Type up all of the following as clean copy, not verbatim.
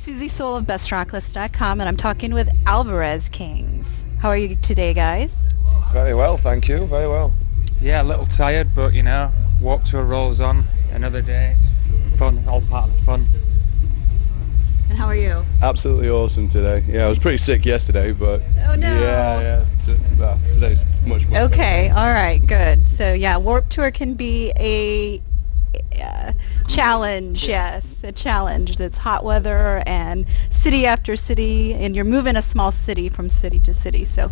Suzie Soule of BestRocklist.com, and I'm talking with Alvarez Kings. How are you today, guys? Very well, thank you. Very well. Yeah, a little tired, but you know, Warped Tour rolls on. Another day. Fun, all part of the fun. And how are you? Absolutely awesome today. Yeah, I was pretty sick yesterday, but Oh no. Today's much more. Okay, all right, good. So yeah, Warped Tour can be a challenge, yes, a challenge. It's hot weather and city after city, and you're moving a small city from city to city. So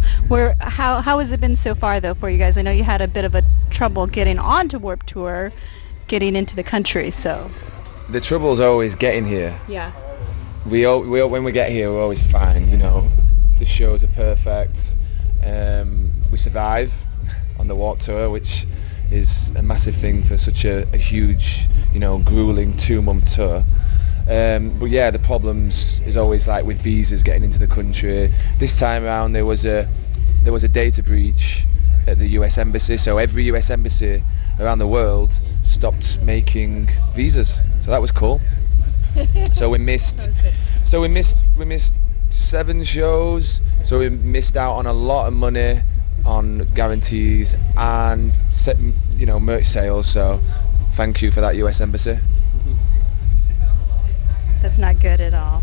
how has it been so far, though, for you guys? I know you had a bit of a trouble getting onto Warped Tour, getting into the country, so. The trouble's always getting here. Yeah. When we get here, we're always fine, you know. The shows are perfect. We survive on the Warped Tour, which is a massive thing for such a huge, you know, grueling 2-month tour. But yeah, the problems is always like with visas getting into the country. This time around there was a data breach at the US Embassy, so every US Embassy around the world stopped making visas. So that was cool. So we missed 7 shows, so we missed out on a lot of money on guarantees and merch sales, so thank you for that US Embassy. That's not good at all.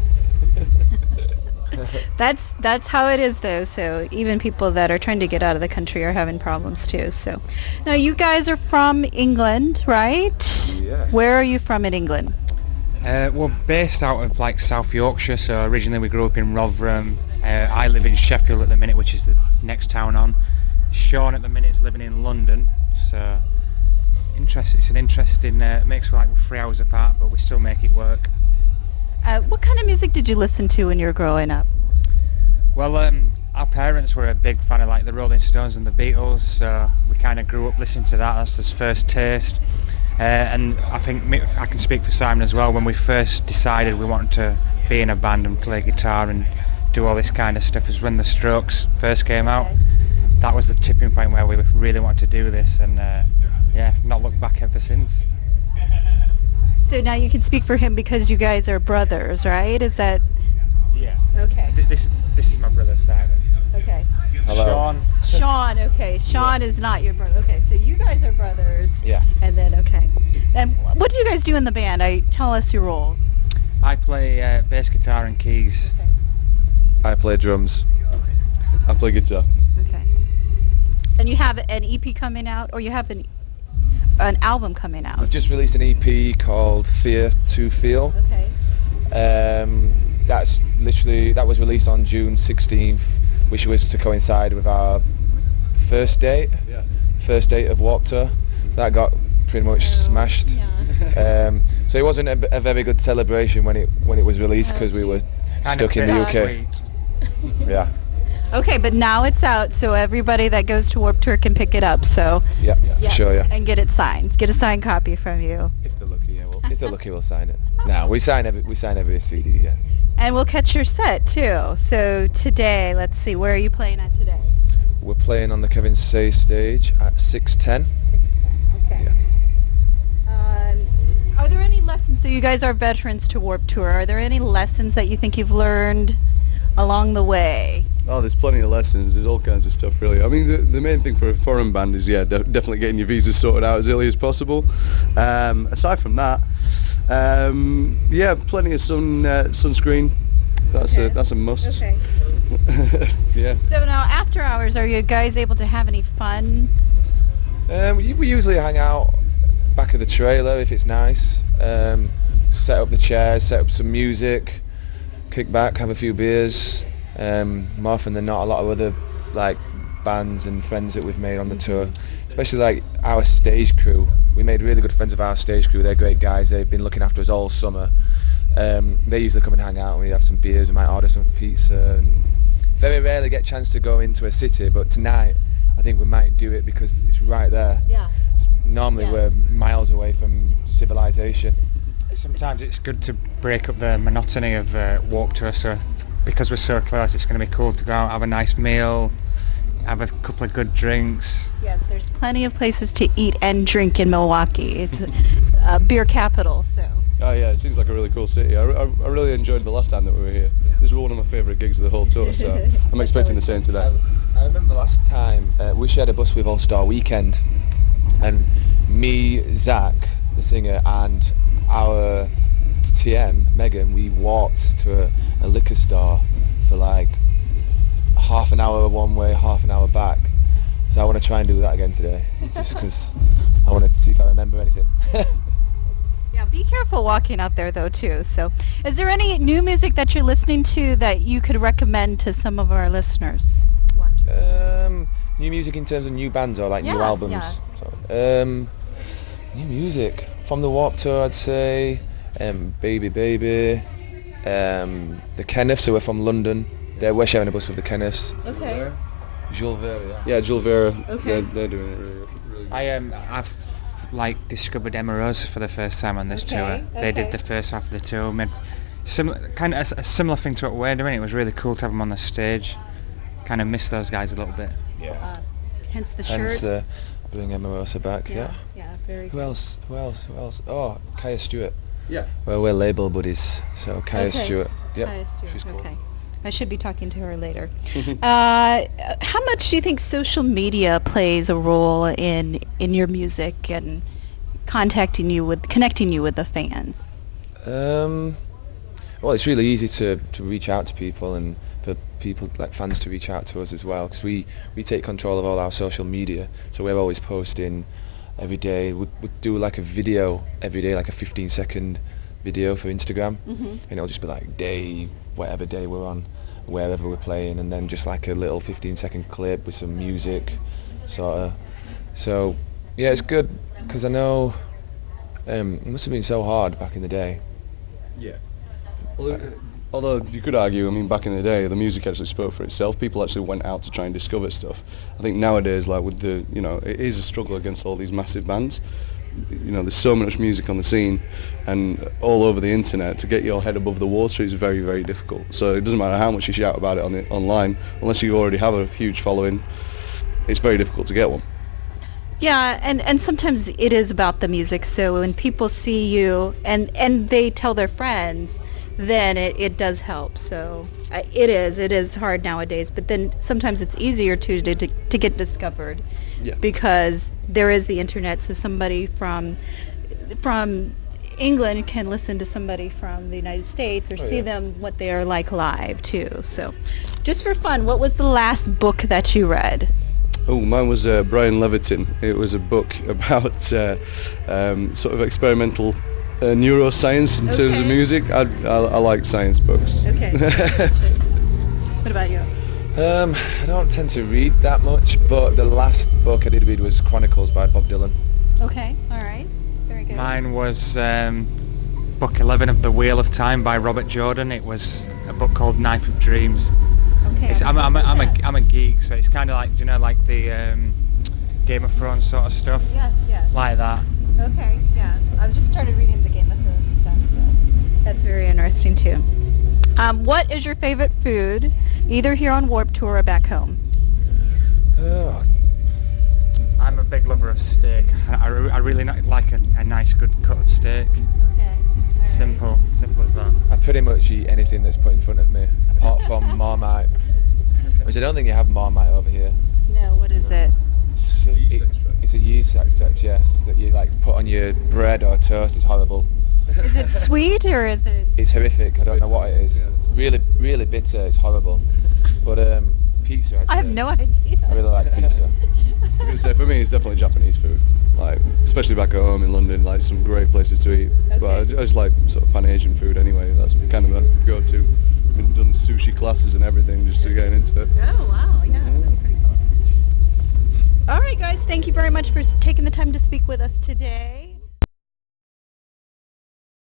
That's how it is, though. So even people that are trying to get out of the country are having problems too. So now you guys are from England, right? Yes. Where are you from in England? We're based out of like South Yorkshire, so originally we grew up in Rotherham. I live in Sheffield at the minute, which is the next town on. Sean at the minute is living in London, so it's an interesting mix. Like we're 3 hours apart, but we still make it work. What kind of music did you listen to when you were growing up? Well, our parents were a big fan of like the Rolling Stones and the Beatles, so we kind of grew up listening to that. That's his first taste. And I think I can speak for Simon as well. When we first decided we wanted to be in a band and play guitar and do all this kind of stuff, is when the Strokes first came out. That was the tipping point where we really wanted to do this, and not looked back ever since. So now you can speak for him because you guys are brothers, right? Is that? Yeah. Okay. This is my brother Simon. Okay. Hello. Sean, okay. Sean is not your brother. Okay, so you guys are brothers. Yeah. And then, okay. And what do you guys do in the band? Tell us your roles. I play bass guitar and keys. Okay. I play drums. I play guitar. Okay. And you have an EP coming out, or you have an album coming out? We've just released an EP called Fear to Feel. Okay. That was released on June 16th, which was to coincide with our first date of Warped Tour. That got pretty much smashed. Yeah. So it wasn't a very good celebration when it was released because we were stuck in the UK. Yeah. Okay, but now it's out, so everybody that goes to Warped Tour can pick it up. So Yeah, sure, yeah. and get it signed. Get a signed copy from you. If they're lucky, yeah. If they're lucky, we'll sign it. No, we sign every CD, yeah. And we'll catch your set too. So today, let's see, where are you playing at today? We're playing on the Kevin Say stage at 6:10. 6:10. Okay. Yeah. Are there any lessons? So you guys are veterans to Warped Tour. Are there any lessons that you think you've learned along the way? Oh, there's plenty of lessons. There's all kinds of stuff, really. I mean, the main thing for a foreign band is, definitely getting your visas sorted out as early as possible. Aside from that, plenty of sunscreen. That's a must. Okay. Yeah. So now, after hours, are you guys able to have any fun? We usually hang out back of the trailer if it's nice. Set up the chairs, set up some music, kick back, have a few beers. More often than not, a lot of other like bands and friends that we've made on the tour, especially like our stage crew. We made really good friends with our stage crew. They're great guys. They've been looking after us all summer. They usually come and hang out and we have some beers. We might order some pizza. And very rarely get a chance to go into a city, but tonight I think we might do it because it's right there. Yeah. Normally we're miles away from civilization. Sometimes it's good to break up the monotony of Warped Tour, so because we're so close, it's going to be cool to go out, have a nice meal, have a couple of good drinks. Yes, there's plenty of places to eat and drink in Milwaukee. It's a beer capital, so. Oh yeah, it seems like a really cool city. I really enjoyed the last time that we were here. This was one of my favourite gigs of the whole tour, so I'm expecting the same today. I remember last time we shared a bus with All Star Weekend, and me, Zach, the singer, and our TM, Megan, we walked to a liquor store for like half an hour one way, half an hour back. So I want to try and do that again today, just because I want to see if I remember anything. Yeah, be careful walking out there though too. So, is there any new music that you're listening to that you could recommend to some of our listeners? New music in terms of new bands or like new Yeah, albums? yeah. So, new music from the Warped Tour, I'd say. Baby Baby. The Kenneths, who are from London. We're sharing a bus with the Kenneths. Okay. Jules Vera, Yeah, Jules Vera. Okay. They're doing it really good. I've like discovered Emma Rose for the first time on this tour. They did the first half of the tour. Made kind of a similar thing to what we're doing. It was really cool to have them on the stage. Kind of miss those guys a little bit. Yeah. Hence the shirt. Hence, bring Emma Rosa back, yeah. Yeah, very Who good. else? Oh, Kaya Stewart. Yeah. Well, we're label buddies, so Kaya Okay. Stewart. Yep, Kaya Stewart, she's cool. okay. I should be talking to her later. How much do you think social media plays a role in your music and connecting you with the fans? Well, it's really easy to reach out to people and for people like fans to reach out to us as well, because we take control of all our social media, so we're always posting every day. We'd do like a video every day, like a 15-second video for Instagram, and it'll just be like whatever day we're on, wherever we're playing, and then just like a little 15-second clip with some music, sort of. So yeah, it's good, because I know it must have been so hard back in the day. Yeah. Well, although you could argue, I mean, back in the day, the music actually spoke for itself. People actually went out to try and discover stuff. I think nowadays, like with the, it is a struggle against all these massive bands. There's so much music on the scene and all over the internet. To get your head above the water is very, very difficult. So it doesn't matter how much you shout about it online, unless you already have a huge following, it's very difficult to get one. Yeah, and sometimes it is about the music. So when people see you and they tell their friends, then it does help. So it is hard nowadays. But then sometimes it's easier to get discovered, because there is the internet. So somebody from England can listen to somebody from the United States or see them what they are like live too. So just for fun, what was the last book that you read? Oh, mine was Brian Levitin. It was a book about sort of experimental neuroscience in terms of music. I like science books. Okay. What about you? I don't tend to read that much, but the last book I did read was Chronicles by Bob Dylan. Okay, all right. Very good. Mine was book 11 of The Wheel of Time by Robert Jordan. It was a book called Knife of Dreams. Okay. I'm a geek, so it's kind of like, like the Game of Thrones sort of stuff. Yes. Like that. Okay, yeah. I've just started reading the Game of Thrones stuff, so that's very interesting too. What is your favorite food, either here on Warped Tour or back home? Oh, I'm a big lover of steak. I really like a nice good cut of steak. Okay. Simple as that. I pretty much eat anything that's put in front of me, apart from Marmite, which I don't think you have Marmite over here. No, what is it? So Yeast extract. It's a yeast extract, yes, that you like put on your bread or toast. It's horrible. Is it sweet or is it? It's horrific. I don't know what it is. It's really, really bitter. It's horrible. But pizza, I have no idea. I really like pizza. I'm gonna say, for me, it's definitely Japanese food. Like, especially back at home in London, like some great places to eat. But I just like sort of Pan-Asian food anyway. That's kind of a go-to. I've been done sushi classes and everything just to get into it. Oh, wow. Yeah, that's pretty cool. All right, guys. Thank you very much for taking the time to speak with us today.